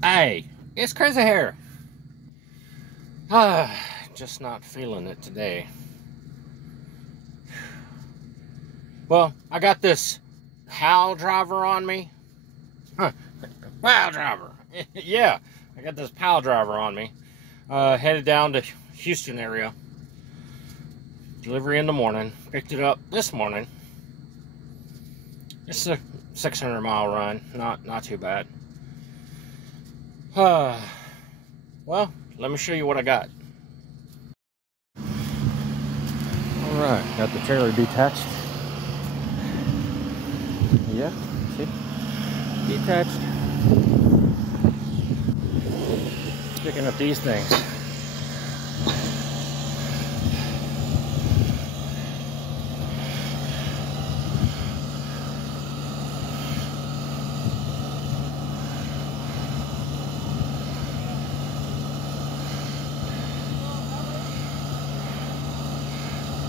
Hey, it's crazy here. Just not feeling it today. Well, I got this pile driver on me. Pile driver. Yeah, I got this pile driver on me. Headed down to Houston area. Delivery in the morning. Picked it up this morning. It's a 600-mile run. Not too bad. Well, let me show you what I got. Alright, got the trailer detached. Yeah, see? Detached. Picking up these things.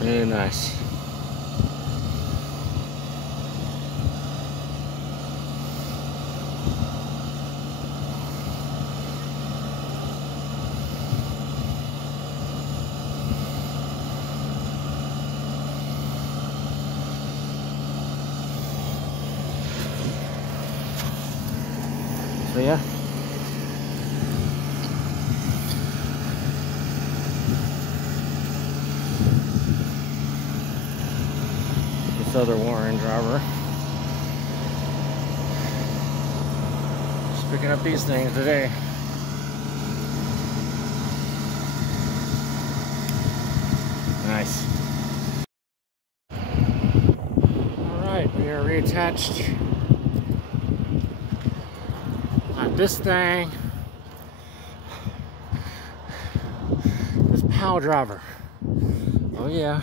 Really nice. So yeah. This other Warren driver. Just picking up these things today. Nice. Alright, we are reattached. Got this thing. This pile driver. Oh yeah.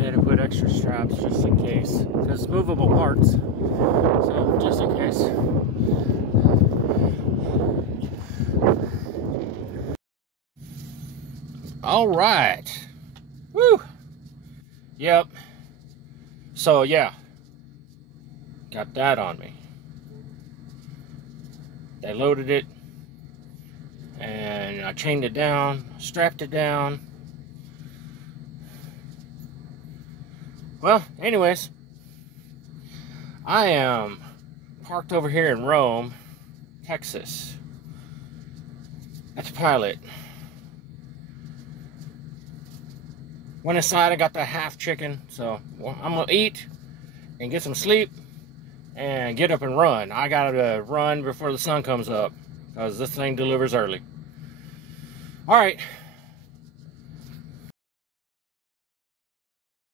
And put extra straps just in case, because it's movable parts, so just in case. All right. Woo. Yep. So yeah, got that on me. They loaded it and I chained it down, strapped it down. Well, anyways, I am parked over here in Rome, Texas, at the Pilot. Went inside, I got the half chicken, so I'm gonna eat and get some sleep and get up and run. I gotta run before the sun comes up because this thing delivers early. All right.